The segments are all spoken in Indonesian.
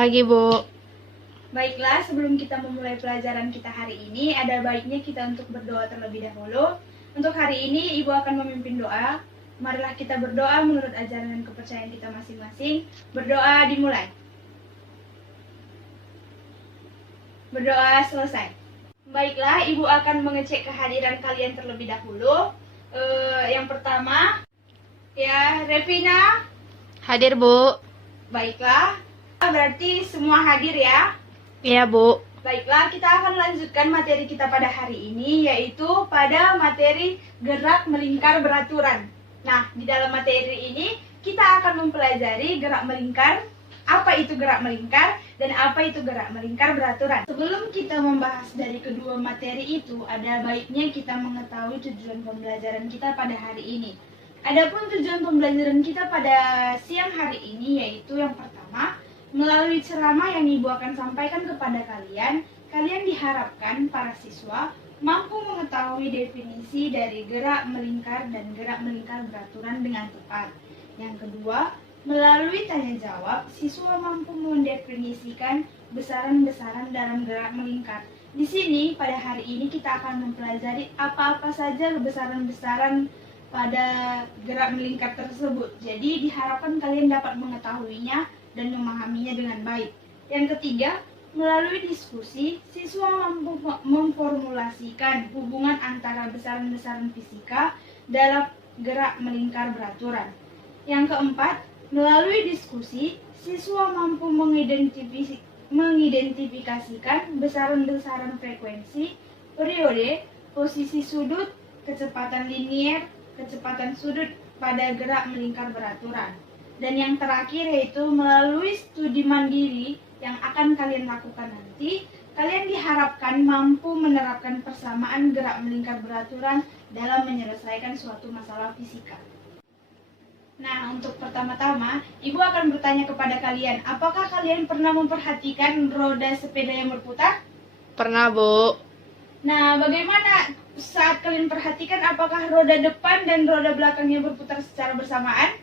Pagi, Bu. Baiklah, sebelum kita memulai pelajaran kita hari ini, ada baiknya kita untuk berdoa terlebih dahulu. Untuk hari ini, Ibu akan memimpin doa. Marilah kita berdoa menurut ajaran dan kepercayaan kita masing-masing. Berdoa dimulai. Berdoa selesai. Baiklah, Ibu akan mengecek kehadiran kalian terlebih dahulu. Yang pertama, ya, Revina. Hadir, Bu. Baiklah, berarti semua hadir ya. Iya, Bu. Baiklah, kita akan lanjutkan materi kita pada hari ini, yaitu pada materi gerak melingkar beraturan. Nah, di dalam materi ini kita akan mempelajari gerak melingkar, apa itu gerak melingkar, dan apa itu gerak melingkar beraturan. Sebelum kita membahas dari kedua materi itu, ada baiknya kita mengetahui tujuan pembelajaran kita pada hari ini. Adapun tujuan pembelajaran kita pada siang hari ini, yaitu yang pertama, melalui ceramah yang Ibu akan sampaikan kepada kalian, kalian diharapkan para siswa mampu mengetahui definisi dari gerak melingkar dan gerak melingkar beraturan dengan tepat. Yang kedua, melalui tanya jawab, siswa mampu mendefinisikan besaran-besaran dalam gerak melingkar. Di sini pada hari ini kita akan mempelajari apa-apa saja besaran-besaran pada gerak melingkar tersebut. Jadi diharapkan kalian dapat mengetahuinya dan memahaminya dengan baik. Yang ketiga, melalui diskusi, siswa mampu memformulasikan hubungan antara besaran-besaran fisika dalam gerak melingkar beraturan. Yang keempat, melalui diskusi, siswa mampu mengidentifikasikan besaran-besaran frekuensi, periode, posisi sudut, kecepatan linier, kecepatan sudut pada gerak melingkar beraturan. Dan yang terakhir yaitu melalui studi mandiri yang akan kalian lakukan nanti, kalian diharapkan mampu menerapkan persamaan gerak melingkar beraturan dalam menyelesaikan suatu masalah fisika. Nah, untuk pertama-tama, Ibu akan bertanya kepada kalian, apakah kalian pernah memperhatikan roda sepeda yang berputar? Pernah, Bu. Nah, bagaimana saat kalian perhatikan apakah roda depan dan roda belakangnya berputar secara bersamaan?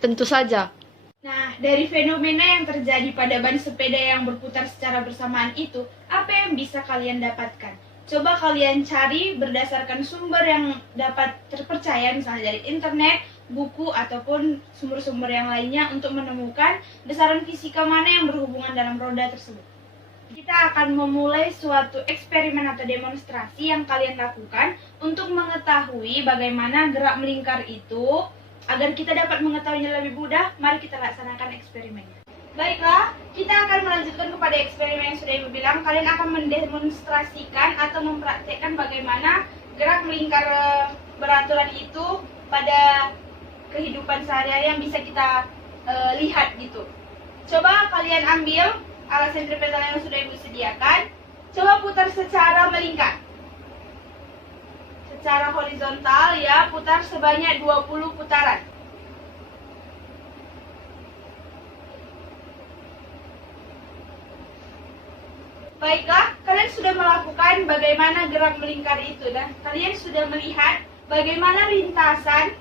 Tentu saja. Nah, dari fenomena yang terjadi pada ban sepeda yang berputar secara bersamaan itu, apa yang bisa kalian dapatkan? Coba kalian cari berdasarkan sumber yang dapat terpercaya, misalnya dari internet, buku, ataupun sumber-sumber yang lainnya untuk menemukan besaran fisika mana yang berhubungan dalam roda tersebut. Kita akan memulai suatu eksperimen atau demonstrasi yang kalian lakukan untuk mengetahui bagaimana gerak melingkar itu. Agar kita dapat mengetahuinya lebih mudah, mari kita laksanakan eksperimennya. Baiklah, kita akan melanjutkan kepada eksperimen yang sudah Ibu bilang. Kalian akan mendemonstrasikan atau mempraktekkan bagaimana gerak melingkar beraturan itu pada kehidupan sehari-hari yang bisa kita lihat gitu. Coba kalian ambil alat sentripetal yang sudah Ibu sediakan. Coba putar secara melingkar. Secara horizontal ya, putar sebanyak 20 putaran. Baiklah, kalian sudah melakukan bagaimana gerak melingkar itu dan kalian sudah melihat bagaimana lintasan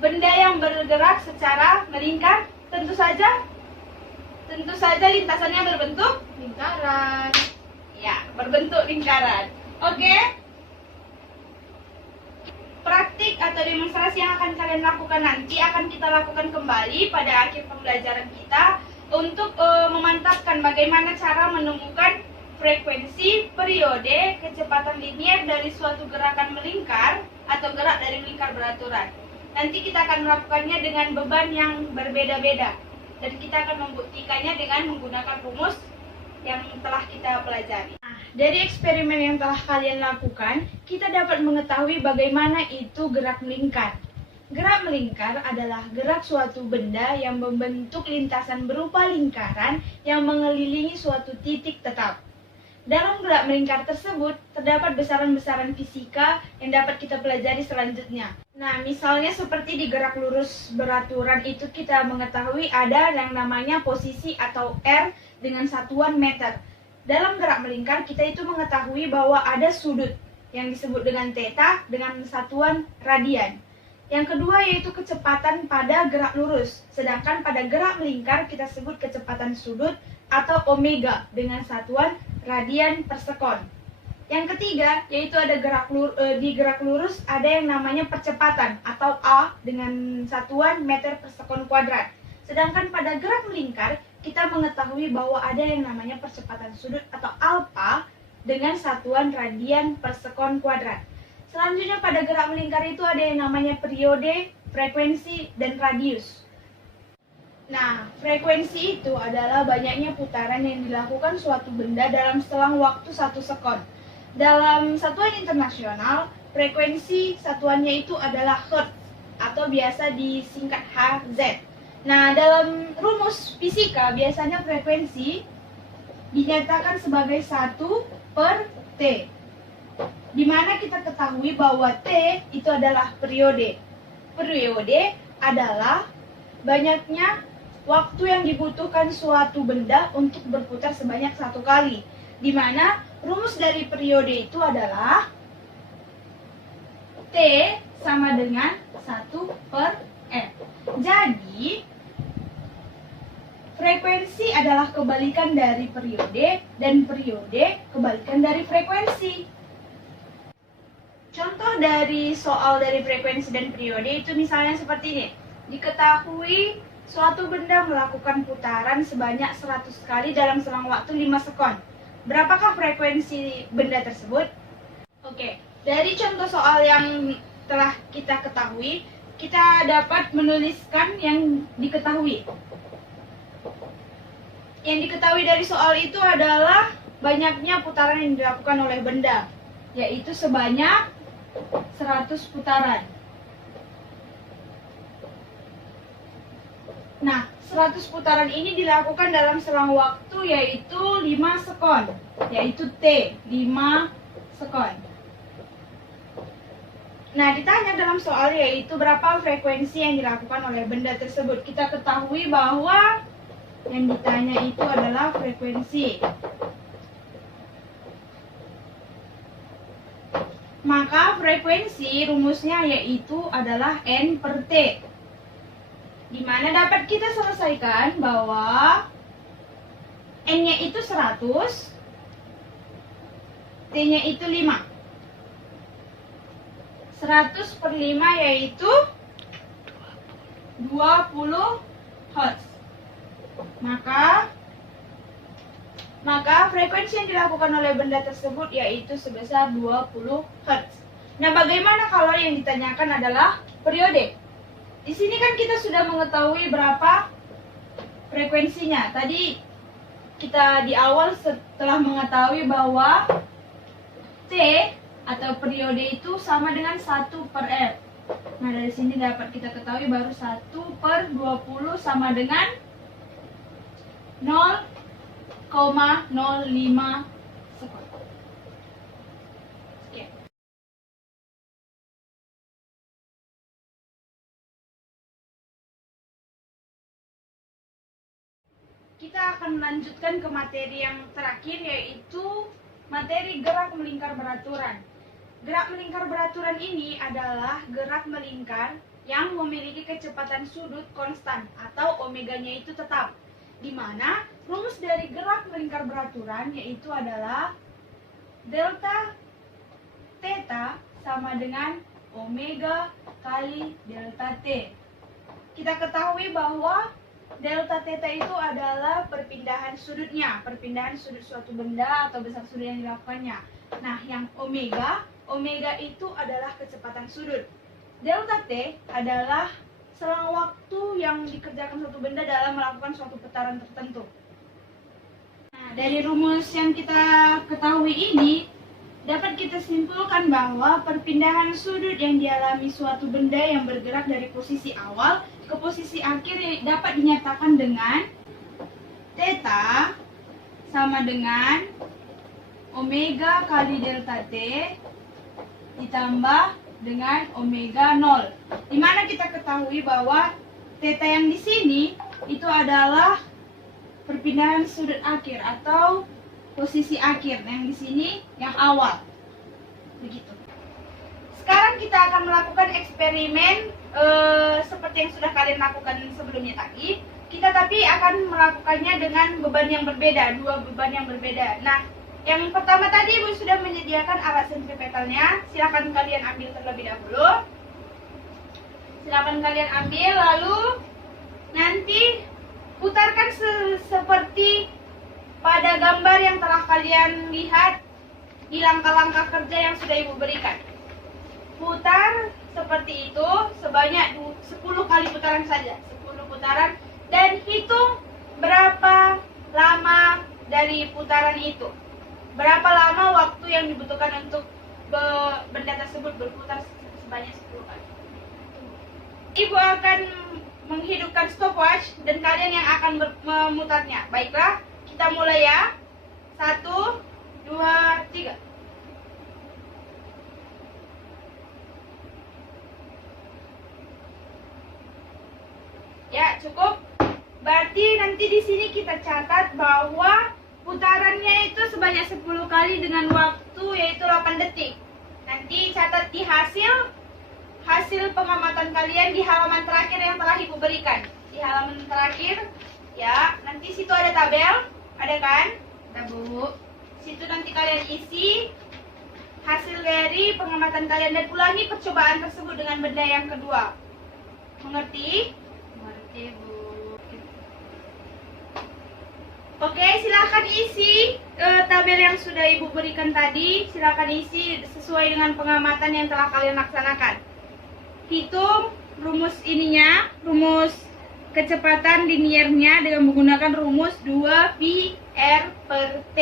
benda yang bergerak secara melingkar. Tentu saja lintasannya berbentuk lingkaran. Ya, berbentuk lingkaran. Oke. Praktik atau demonstrasi yang akan kalian lakukan nanti akan kita lakukan kembali pada akhir pembelajaran kita untuk memantapkan bagaimana cara menemukan frekuensi, periode, kecepatan linier dari suatu gerakan melingkar atau gerak dari melingkar beraturan. Nanti kita akan melakukannya dengan beban yang berbeda-beda dan kita akan membuktikannya dengan menggunakan rumus yang telah kita pelajari. Nah, dari eksperimen yang telah kalian lakukan, kita dapat mengetahui bagaimana itu gerak melingkar. Gerak melingkar adalah gerak suatu benda yang membentuk lintasan berupa lingkaran yang mengelilingi suatu titik tetap. Dalam gerak melingkar tersebut, terdapat besaran-besaran fisika yang dapat kita pelajari selanjutnya. Nah, misalnya seperti di gerak lurus beraturan itu kita mengetahui ada yang namanya posisi atau R dengan satuan meter. Dalam gerak melingkar kita itu mengetahui bahwa ada sudut yang disebut dengan theta dengan satuan radian. Yang kedua yaitu kecepatan pada gerak lurus. Sedangkan pada gerak melingkar kita sebut kecepatan sudut atau omega dengan satuan radian per sekon. Yang ketiga yaitu ada di gerak lurus ada yang namanya percepatan atau A dengan satuan meter per sekon kuadrat. Sedangkan pada gerak melingkar kita mengetahui bahwa ada yang namanya percepatan sudut atau alfa dengan satuan radian per sekon kuadrat. Selanjutnya pada gerak melingkar itu ada yang namanya periode, frekuensi, dan radius. Nah, frekuensi itu adalah banyaknya putaran yang dilakukan suatu benda dalam selang waktu 1 sekon. Dalam satuan internasional, frekuensi satuannya itu adalah Hertz atau biasa disingkat Hz. Nah, dalam rumus fisika biasanya frekuensi dinyatakan sebagai 1/T. Di mana kita ketahui bahwa T itu adalah periode. Periode adalah banyaknya waktu yang dibutuhkan suatu benda untuk berputar sebanyak 1 kali. Di mana rumus dari periode itu adalah T sama dengan 1/F. Jadi, frekuensi adalah kebalikan dari periode dan periode kebalikan dari frekuensi. Contoh dari soal dari frekuensi dan periode itu misalnya seperti ini. Diketahui suatu benda melakukan putaran sebanyak 100 kali dalam selang waktu 5 sekon. Berapakah frekuensi benda tersebut? Oke, dari contoh soal yang telah kita ketahui, kita dapat menuliskan yang diketahui. Yang diketahui dari soal itu adalah banyaknya putaran yang dilakukan oleh benda, yaitu sebanyak 100 putaran. Nah, 100 putaran ini dilakukan dalam selang waktu yaitu 5 sekon, yaitu T, 5 sekon. Nah, ditanya dalam soal yaitu berapa frekuensi yang dilakukan oleh benda tersebut. Kita ketahui bahwa yang ditanya itu adalah frekuensi. Maka frekuensi rumusnya yaitu adalah N/T. Di mana dapat kita selesaikan bahwa N-nya itu 100, T-nya itu 5. 100/5 yaitu 20 Hz. Maka frekuensi yang dilakukan oleh benda tersebut yaitu sebesar 20 Hz. Nah, bagaimana kalau yang ditanyakan adalah periode? Di sini kan kita sudah mengetahui berapa frekuensinya. Tadi kita di awal setelah mengetahui bahwa T atau periode itu sama dengan 1/F. Nah, dari sini dapat kita ketahui baru 1/20 sama dengan 0,05 sekon. Sekian. Kita akan melanjutkan ke materi yang terakhir yaitu materi gerak melingkar beraturan. Gerak melingkar beraturan ini adalah gerak melingkar yang memiliki kecepatan sudut konstan atau omeganya itu tetap. Di mana rumus dari gerak melingkar beraturan yaitu adalah delta theta sama dengan omega kali delta t. Kita ketahui bahwa delta theta itu adalah perpindahan sudutnya, perpindahan sudut suatu benda atau besar sudut yang dilakukannya. Nah, yang omega itu adalah kecepatan sudut. Delta t adalah selang waktu yang dikerjakan suatu benda dalam melakukan suatu putaran tertentu. Nah, dari rumus yang kita ketahui ini, dapat kita simpulkan bahwa perpindahan sudut yang dialami suatu benda yang bergerak dari posisi awal ke posisi akhir dapat dinyatakan dengan theta sama dengan omega kali delta t ditambah dengan omega 0. Di mana kita ketahui bahwa theta yang di sini itu adalah perpindahan sudut akhir atau posisi akhir. Yang di sini yang awal. Begitu. Sekarang kita akan melakukan eksperimen seperti yang sudah kalian lakukan sebelumnya tadi, kita tapi akan melakukannya dengan beban yang berbeda, dua beban yang berbeda. Nah, yang pertama tadi Ibu sudah menyediakan alat sentripetalnya. Silakan kalian ambil terlebih dahulu. Silakan kalian ambil, lalu nanti putarkan seperti pada gambar yang telah kalian lihat di langkah-langkah kerja yang sudah Ibu berikan. Putar seperti itu sebanyak 10 kali putaran saja, 10 putaran, dan hitung berapa lama dari putaran itu. Berapa lama waktu yang dibutuhkan untuk benda tersebut berputar sebanyak 10 kali. Ibu akan menghidupkan stopwatch dan kalian yang akan memutarnya. Baiklah, kita mulai ya. 1, 2, 3. Ya, cukup. Berarti nanti di sini kita catat bahwa putarannya itu sebanyak 10 kali dengan waktu yaitu 8 detik. Nanti catat di hasil pengamatan kalian di halaman terakhir yang telah Ibu berikan. Di halaman terakhir, ya, nanti situ ada tabel, ada kan? Ada, Bu. Situ nanti kalian isi hasil dari pengamatan kalian dan ulangi percobaan tersebut dengan benda yang kedua. Mengerti? Mengerti, Bu. Oke, silakan isi tabel yang sudah Ibu berikan tadi. Silakan isi sesuai dengan pengamatan yang telah kalian laksanakan. Hitung rumus ininya, rumus kecepatan liniernya dengan menggunakan rumus 2πr/t.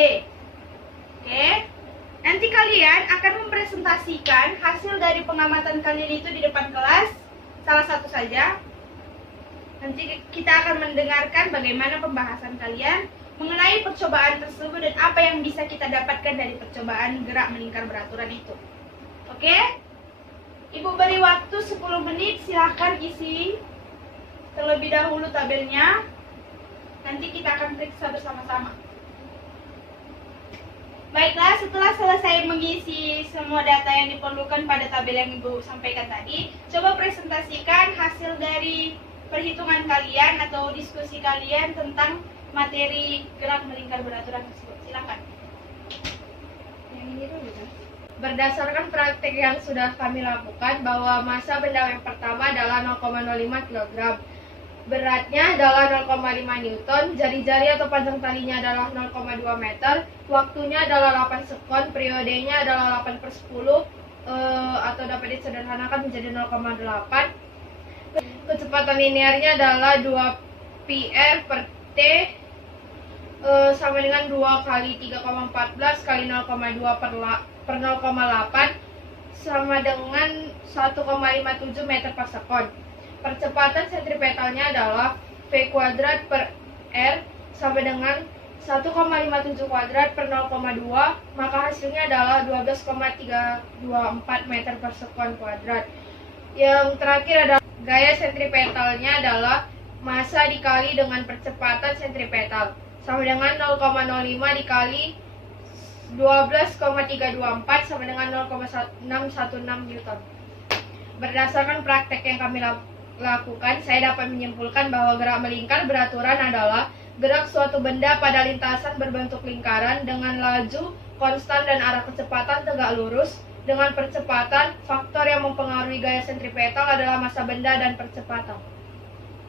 Oke. Nanti kalian akan mempresentasikan hasil dari pengamatan kalian itu di depan kelas, salah satu saja. Nanti kita akan mendengarkan bagaimana pembahasan kalian mengenai percobaan tersebut dan apa yang bisa kita dapatkan dari percobaan gerak melingkar beraturan itu. Oke? Ibu beri waktu 10 menit, silahkan isi terlebih dahulu tabelnya. Nanti kita akan periksa bersama-sama. Baiklah, setelah selesai mengisi semua data yang diperlukan pada tabel yang Ibu sampaikan tadi, coba presentasikan hasil dari perhitungan kalian atau diskusi kalian tentang materi gerak melingkar beraturan tersebut. Silakan. Yang ini dulu kan? Berdasarkan praktek yang sudah kami lakukan bahwa massa benda yang pertama adalah 0,05 kg. Beratnya adalah 0,5 Newton, jari-jari atau panjang talinya adalah 0,2 meter, waktunya adalah 8 sekon, periodenya adalah 8/10, atau dapat disederhanakan menjadi 0,8. Kecepatan linearnya adalah 2πr/t, sama dengan 2 kali 3,14 kali 0,2 per 0,8 sama dengan 1,57 meter per sekon. Percepatan sentripetalnya adalah V kuadrat per R sama dengan 1,57 kuadrat per 0,2, maka hasilnya adalah 12,324 meter per sekon kuadrat. Yang terakhir adalah gaya sentripetalnya adalah massa dikali dengan percepatan sentripetal sama dengan 0,05 dikali 12,324 sama dengan 0,616 Newton. Berdasarkan praktek yang kami lakukan, saya dapat menyimpulkan bahwa gerak melingkar beraturan adalah gerak suatu benda pada lintasan berbentuk lingkaran dengan laju konstan dan arah kecepatan tegak lurus. Dengan percepatan, faktor yang mempengaruhi gaya sentripetal adalah massa benda dan percepatan.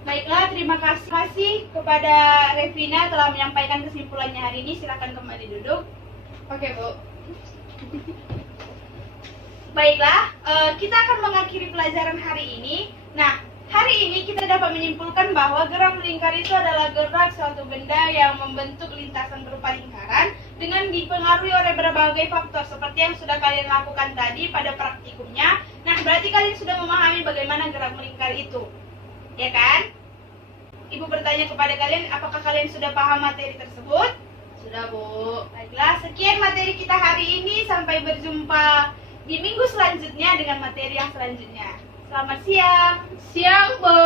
Baiklah, terima kasih kepada Revina telah menyampaikan kesimpulannya hari ini. Silakan kembali duduk. Oke, Bu. Baiklah, kita akan mengakhiri pelajaran hari ini. Nah, hari ini kita dapat menyimpulkan bahwa gerak melingkar itu adalah gerak suatu benda yang membentuk lintasan berupa lingkaran dengan dipengaruhi oleh berbagai faktor seperti yang sudah kalian lakukan tadi pada praktikumnya. Nah, berarti kalian sudah memahami bagaimana gerak melingkar itu, ya kan? Ibu bertanya kepada kalian, apakah kalian sudah paham materi tersebut? Sudah, Bu. Baiklah, sekian materi kita hari ini. Sampai berjumpa di minggu selanjutnya dengan materi yang selanjutnya. Selamat siang. Siang, Bu.